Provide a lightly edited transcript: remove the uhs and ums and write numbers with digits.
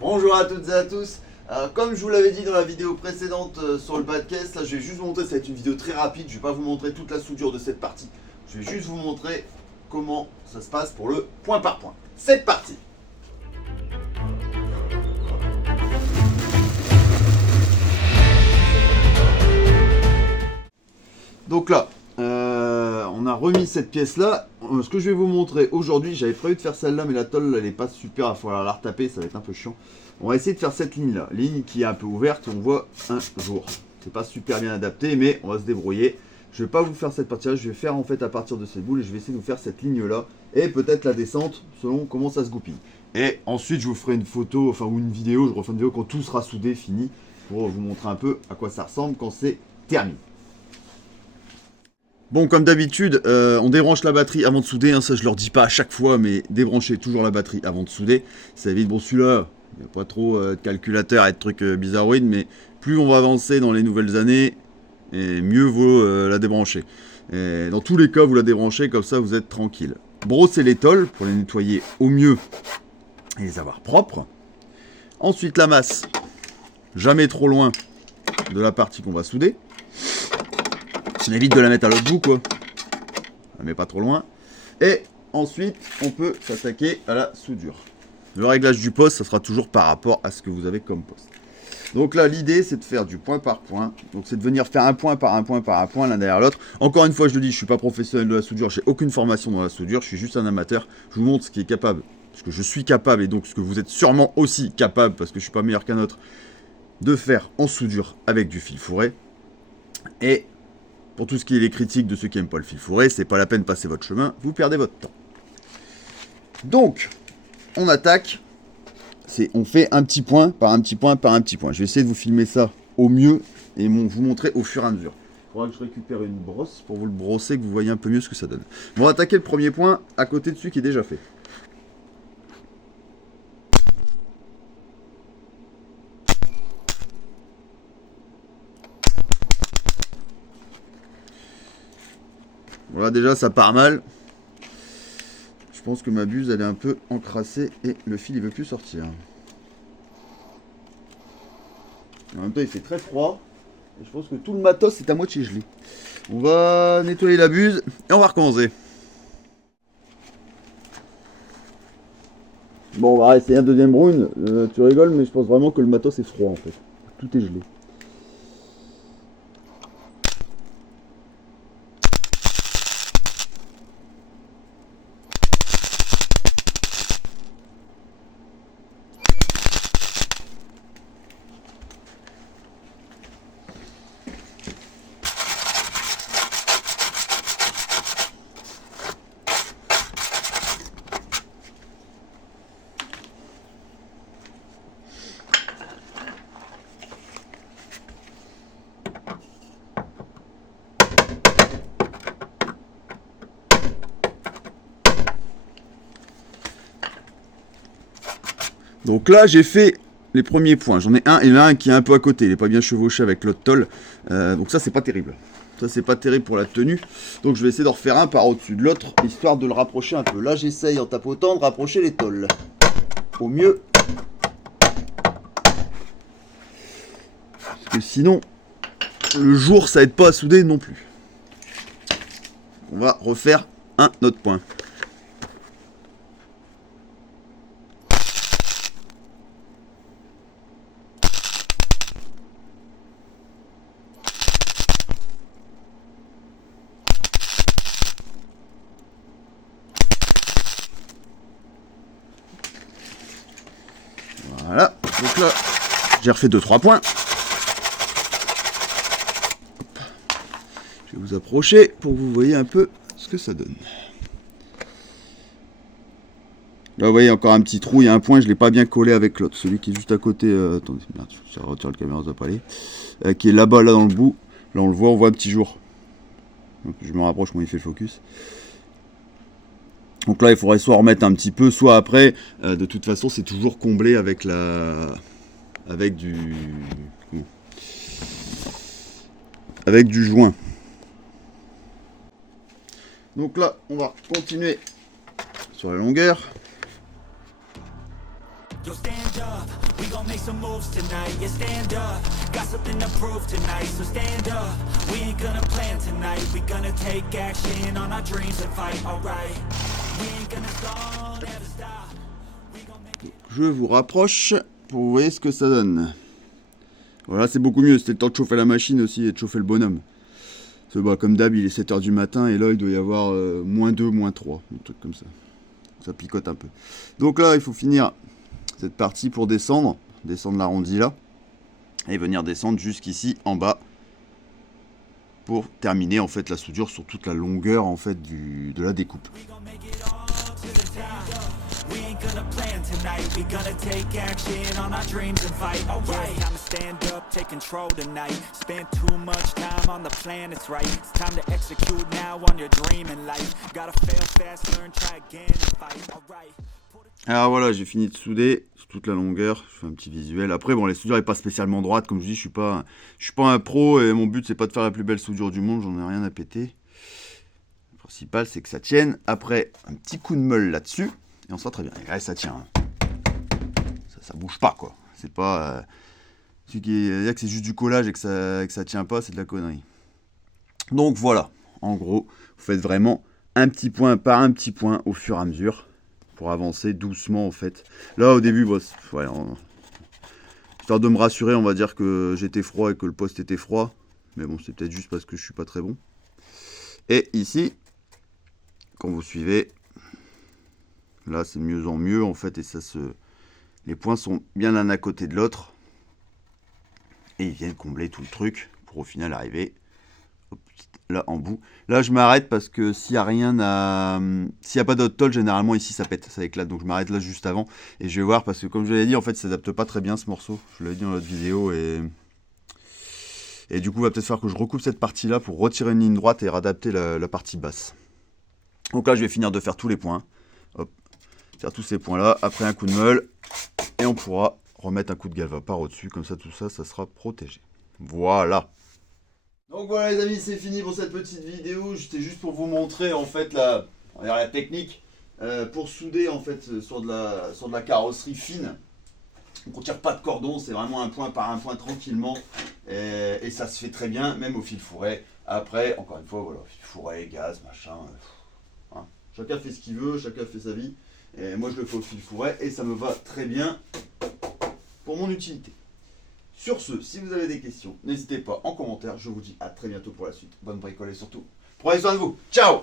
Bonjour à toutes et à tous. Alors, comme je vous l'avais dit dans la vidéo précédente sur le bas de caisse, là je vais juste vous montrer, ça va être une vidéo très rapide, je ne vais pas vous montrer toute la soudure de cette partie. Je vais juste vous montrer comment ça se passe pour le point par point. C'est parti. Donc là, on a remis cette pièce-là. Ce que je vais vous montrer aujourd'hui, j'avais prévu de faire celle-là, mais la tôle, elle n'est pas super, il va falloir la retaper, ça va être un peu chiant. On va essayer de faire cette ligne-là, ligne qui est un peu ouverte, on voit un jour. C'est pas super bien adapté, mais on va se débrouiller. Je vais pas vous faire cette partie-là, je vais faire en fait à partir de cette boule, et je vais essayer de vous faire cette ligne-là, et peut-être la descente, selon comment ça se goupille. Et ensuite, je vous ferai une photo, enfin, ou une vidéo, je refais une vidéo quand tout sera soudé, fini, pour vous montrer un peu à quoi ça ressemble quand c'est terminé. Bon, comme d'habitude, on débranche la batterie avant de souder, hein, ça je leur dis pas à chaque fois, mais débranchez toujours la batterie avant de souder. Ça évite, bon celui-là, il n'y a pas trop de calculateurs et de trucs bizarroïdes, mais plus on va avancer dans les nouvelles années, et mieux vaut la débrancher. Et dans tous les cas, vous la débranchez, comme ça vous êtes tranquille. Brossez les tôles pour les nettoyer au mieux et les avoir propres. Ensuite la masse, jamais trop loin de la partie qu'on va souder. On évite de la mettre à l'autre bout, quoi. On la met pas trop loin. Et ensuite, on peut s'attaquer à la soudure. Le réglage du poste, ça sera toujours par rapport à ce que vous avez comme poste. Donc là, l'idée, c'est de faire du point par point. Donc c'est de venir faire un point par un point par un point, l'un derrière l'autre. Encore une fois, je le dis, je suis pas professionnel de la soudure, j'ai aucune formation dans la soudure, je suis juste un amateur. Je vous montre ce qui est capable, ce que je suis capable, et donc ce que vous êtes sûrement aussi capable, parce que je suis pas meilleur qu'un autre, de faire en soudure avec du fil fourré. Et pour tout ce qui est les critiques de ceux qui n'aiment pas le fil fourré, c'est pas la peine de passer votre chemin, vous perdez votre temps. Donc, on attaque, on fait un petit point par un petit point par un petit point. Je vais essayer de vous filmer ça au mieux et vous montrer au fur et à mesure. Il faudra que je récupère une brosse pour vous le brosser, que vous voyez un peu mieux ce que ça donne. On va attaquer le premier point à côté de celui qui est déjà fait. Voilà, déjà ça part mal. Je pense que ma buse elle est un peu encrassée et le fil il veut plus sortir. En même temps il fait très froid. Et je pense que tout le matos est à moitié gelé. On va nettoyer la buse et on va recommencer. Bon, on va essayer un deuxième round. Tu rigoles, mais je pense vraiment que le matos est froid en fait. Tout est gelé. Donc là, j'ai fait les premiers points. J'en ai un et l'un qui est un peu à côté. Il n'est pas bien chevauché avec l'autre tôle. Donc ça, c'est pas terrible. Ça, c'est pas terrible pour la tenue. Donc je vais essayer d'en refaire un par au-dessus de l'autre, histoire de le rapprocher un peu. Là, j'essaye en tapotant de rapprocher les tôles. Au mieux. Parce que sinon, le jour, ça aide pas à souder non plus. On va refaire un autre point. Voilà, donc là, j'ai refait 2-3 points. Hop. Je vais vous approcher pour que vous voyez un peu ce que ça donne. Là, vous voyez encore un petit trou, il y a un point, je ne l'ai pas bien collé avec l'autre. Celui qui est juste à côté, attendez, merde, je retire le caméra, ça va pas aller. Qui est là-bas, là dans le bout. Là, on le voit, on voit un petit jour. Donc, je me rapproche quand il fait le focus. Donc là, il faudrait soit remettre un petit peu, soit après. De toute façon, c'est toujours comblé avec du joint. Donc là, on va continuer sur la longueur. Yo, stand up. make some moves tonight, yeah, stand up. Got something to prove tonight, so stand up. We ain't gonna plan tonight, we gonna take action on our dreams and fight, alright. We ain't gonna stall, never stop. We gon' make it. Je vous rapproche pour vous voyez ce que ça donne. Voilà, c'est beaucoup mieux. C'était le temps de chauffer la machine aussi et de chauffer le bonhomme. Parce que, comme d'hab, il est 7h du matin et là, il doit y avoir -2, -3, un truc comme ça. Ça picote un peu. Donc là, il faut finir cette partie pour descendre l'arrondi là. Et venir descendre jusqu'ici en bas. Pour terminer en fait la soudure sur toute la longueur en fait de la découpe. We ain't gonna plan tonight, we gonna take action on our dreams and fight, alright. Time to stand up, take control tonight. Spend too much time on the plan, it's right. It's time to execute now on your dream in life. Gotta fail fast, learn, try again and fight, alright. Alors voilà, j'ai fini de souder sur toute la longueur, je fais un petit visuel. Après bon, les soudures n'est pas spécialement droite, comme je dis, je suis pas un pro et mon but c'est pas de faire la plus belle soudure du monde, j'en ai rien à péter. Le principal c'est que ça tienne. Après un petit coup de meule là-dessus et on sent très bien. Et là ça tient. Ça bouge pas quoi. C'est pas celui qui dire que c'est juste du collage et que ça tient pas, c'est de la connerie. Donc voilà, en gros, vous faites vraiment un petit point par un petit point au fur et à mesure. Pour avancer doucement en fait. Là au début, histoire de me rassurer, on va dire que j'étais froid et que le poste était froid. Mais bon, c'est peut-être juste parce que je suis pas très bon. Et ici, quand vous suivez, là c'est de mieux en mieux en fait. Et les points sont bien l'un à côté de l'autre. Et ils viennent combler tout le truc pour au final arriver là en bout. Là je m'arrête parce que s'il n'y a pas d'autre tôle, généralement ici ça pète, ça éclate. Donc je m'arrête là juste avant et je vais voir parce que comme je l'avais dit en fait ça s'adapte pas très bien ce morceau. Je l'avais dit dans l'autre vidéo et du coup il va peut-être falloir que je recoupe cette partie là pour retirer une ligne droite et réadapter la partie basse. Donc là je vais finir de faire tous les points. Hop, faire tous ces points là, après un coup de meule et on pourra remettre un coup de galvapar au-dessus, comme ça tout ça sera protégé. Voilà. Donc voilà les amis, c'est fini pour cette petite vidéo. C'était juste pour vous montrer en fait la technique pour souder en fait sur de la carrosserie fine. Donc on tire pas de cordon, c'est vraiment un point par un point tranquillement et ça se fait très bien, même au fil fourré. Après, encore une fois, voilà, fil fourré, gaz, machin. Hein. Chacun fait ce qu'il veut, chacun fait sa vie. Et moi je le fais au fil fourré et ça me va très bien pour mon utilité. Sur ce, si vous avez des questions, n'hésitez pas en commentaire. Je vous dis à très bientôt pour la suite. Bonne bricole et surtout, prenez soin de vous. Ciao!